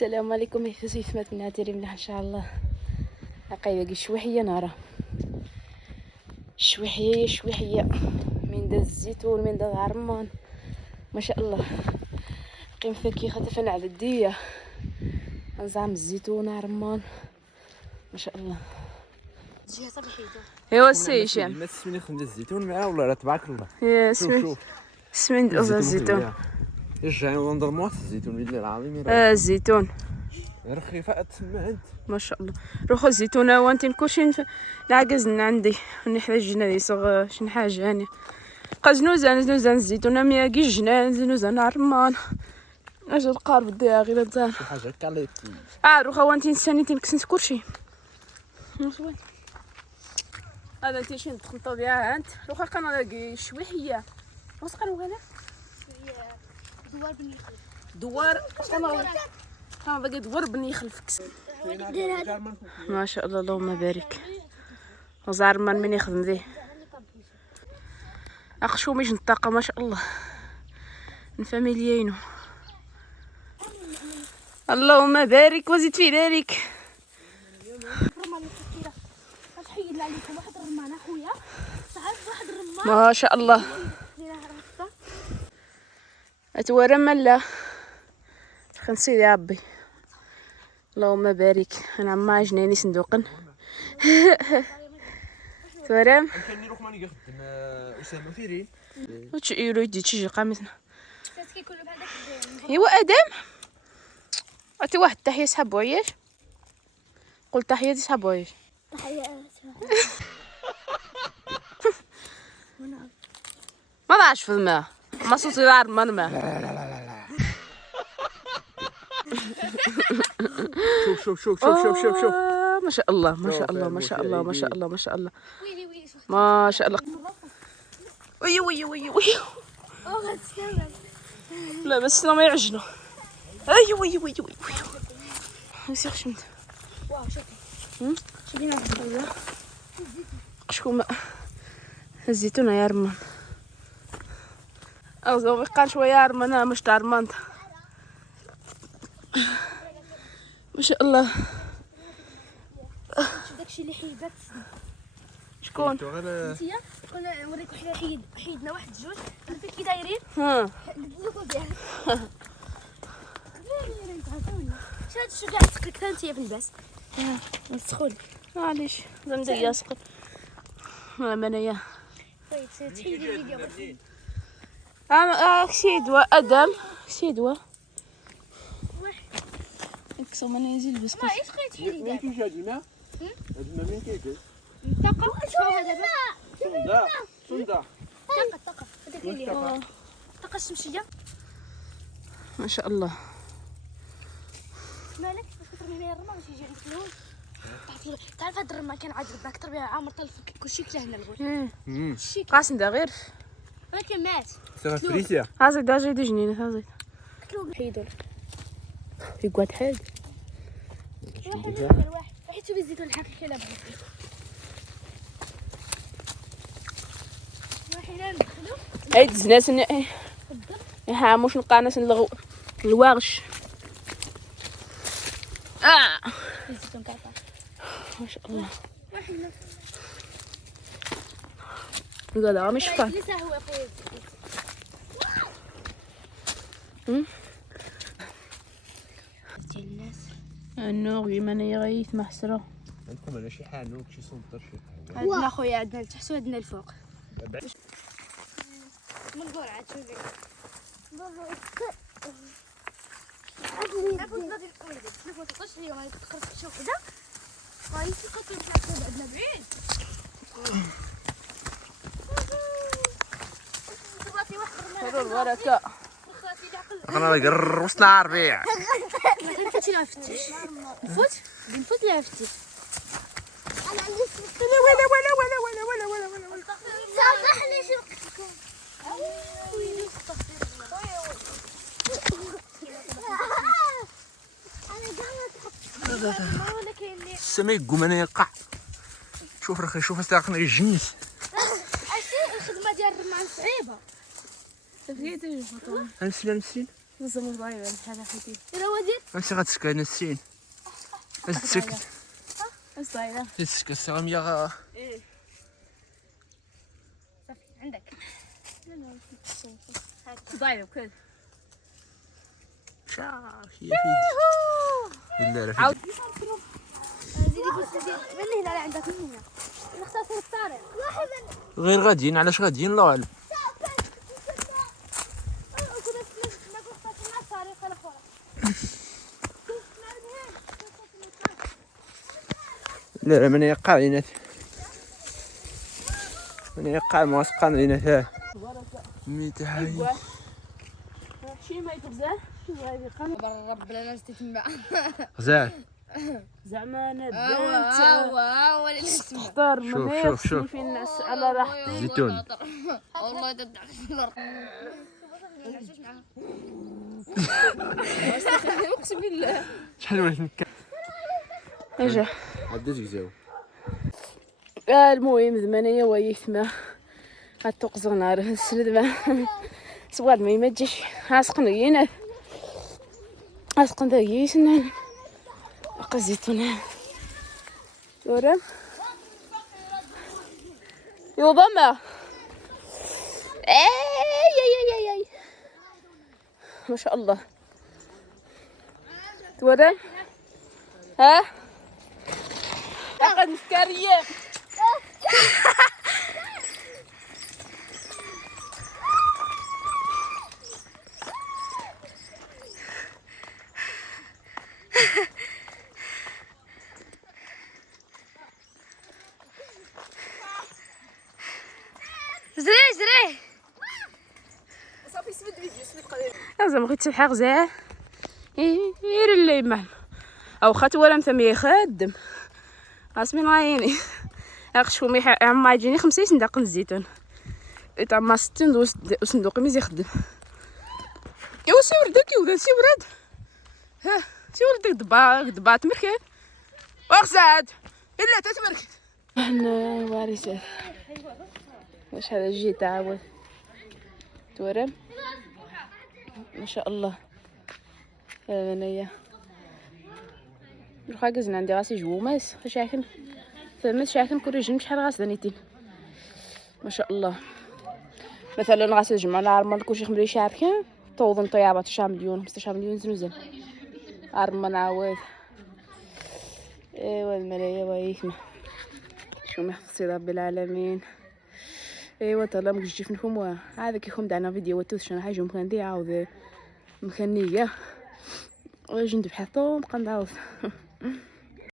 السلام عليكم. يا سمعت من عتيري مليح ان شاء الله. باقي شويحيه نارا شويحيه من داز الزيتون من داز عرمان ما شاء الله. قيم فكي خطفن على الديه نزعم الزيتون عرمان ما شاء الله. ايوا السي هشام ما تسميني خمس الزيتون معاه ولا لا تبارك الله. يا شوف سمين الزيتون يرجعني ونضر موات الزيتون بالله العظيم. الزيتون رخيفه تسمى انت ما شاء الله. روحو الزيتونه وانت كلشي نعقزنا عندي نحتاج جنان يصغ شن حاجه يعني زنوزان الزيتونه مياكي جنان زنوزان عرمان اجا القارب ديها غير تزان شي حاجه كاليتي. روحو وانت نساني تنكسنت كلشي هذا انت شي ندخل طبيعه انت روحو كنلاقي شويحيه واش قالوا هذا دوار بني خلف دوار باقي دوار بني خلفك ما شاء الله. اللهم بارك. وزعرمان من يخدم ذي اخشو ميج الطاقه ما شاء الله نفاميليينو. اللهم بارك وزيد في ذلك. تحيد عليكم واحد الرمان اخويا تعرف واحد الرمان ما شاء الله. اتورى ملا خنسي يا ربي. اللهم بارك. انا عما جناني صندوقن تورم كان يروح ماني يخدم اسامه فيري وش يلو يدي تشي قامتنا كيكونوا بحال داك ايوا ادم عطي واحد تحيه سحب عياش. قول تحيه سحب عياش. تحيات ما ضاعش في الماء ما صوتي دار ما الماء. شوف ما شاء الله ما شاء الله ما شاء الله ما شاء الله ما شاء الله ويلي ويلي شوف ما شاء الله. وي لا بس ما يعجنوا. وي يصير شمت واو شوفي شوفي ما شكون الزيتونه يا رمان او زوي قال شويه يا رمان مش تاع رمان ما شاء الله. شوف داكشي اللي حيدات شكون انتيا كنا نوريكم حيدنا واحد جوج عرفتي كي دايرين ها ندلكو ديالها شاد شو قاعد تسقك حتى انتيا في الباس تسخن معليش زمزيه سقط ما منايا طيب تحيدي الفيديو بس كشي دواء ادم كشي دواء اكسو ما نزيد بس ما ايش بغيتي تحيدي دابا كيفاش هادينا هادينا مين كيجي الطاقه شوف هذا صندا طاقه هذاك اللي طاقه الشمسيه ما شاء الله. مالك باش كترمي ليا الرمل باش يجي الفلوس تعرف هاد الرمل كان عاجبك اكثر بها عامر طلف كلشي كلا هنا الغول كلشي قاسم دا غير ولكن مات سير فريسيا هازيد دا جاي دي جنينه هازيد كلو حيدو يقعد حاد واحد حيت شوفي الزيتون الحقيقي لا بغيتي واحد ندخلو عيد زناس ها مش نلقى ناس الواغش الزيتون كاع ما شاء الله. واحد يقعد مش فاهم لسه هو خويا ديال الناس انه غيمانه يغيث محسره عندكم انا شي حانوت شي سونتر شي حاجه عندنا خويا عندنا لتحت وعندنا الفوق من القول عاد شوفي عفوا غادي نقول لك شوفوا تقص اليوم غادي تخرج شوف كذا غادي تقطع تاع عندنا بعيد صباتي واحد هذا الورقه انا نقر وسط الربيع ما تمشي نفتش نفوت لا نفتش انا عندي ولا صافحني شوف السما يقوم انا يقع. شوف رخي شوف استاقنا الجنس الخدمه ديال الرمان صعيبه تفيد نسيل زعما ضايع هذا حيتي راه انت غتسكى نسين السك الصايله السك السغميه ايه صافي عندك. ضايله كل شا هي لا لا عاود زيدي بس زيد من هنا لعندك من هنا. نختار في الطارق. غير غاديين علاش غاديين الله اعلم. لا لا من يقع لينا من يقع موسقان لينا ثاه ميت هاي شي ما يتبزاه شي هذه قن رب لا ناس تتبع. غزال زعما انا وا ولا نسمع. تختار شوف، من شوف، شوف. في الناس على راحتي زيتون والله تدع في الارض. اقسم بالله شحال ولات نكا اجا عديت كزاو المهم زمانية ويثما غتوقزغ نار السلد ما سواد ما تجيش عاسقن غينا عاسقن داكي سنان بقى الزيتون ورم يوباما اي ما شاء الله تورم ها لقد مسكريه زري صافي سمد فيديو سمد قليل لازم غير تلحق زاه غير اللي معنا او خات ولا مثمي خادم اسمي عيني اخشو مي عم يجيني 50 صندوق الزيتون تاع 60 وصندوق ميز يخدم ايوا سي وردك يودا سي ورد ها سي وردك دبات مركب وغزاد الا تتمركب احنا وارثات واش هذا الجي تعاود تورم ما شاء الله هنايا نروح قزنا عندي راسي جوماس شاكن فهمت شاكن كوريجن شحال غاس دنيتين ما شاء الله مثلا غاس الجمعة العرمان كلشي خمري شابكين توظن طيابات 9 مليون 15 مليون زنوزن عرمان عاود ايوا الملايا ويكما شو محفظي رب العالمين ايوا تلا مكجي فيكم هذا كيكم دعنا فيديو وتوش شنو حاجه ممكن ندير عاود مكانيه جندب حطو بقى نعاود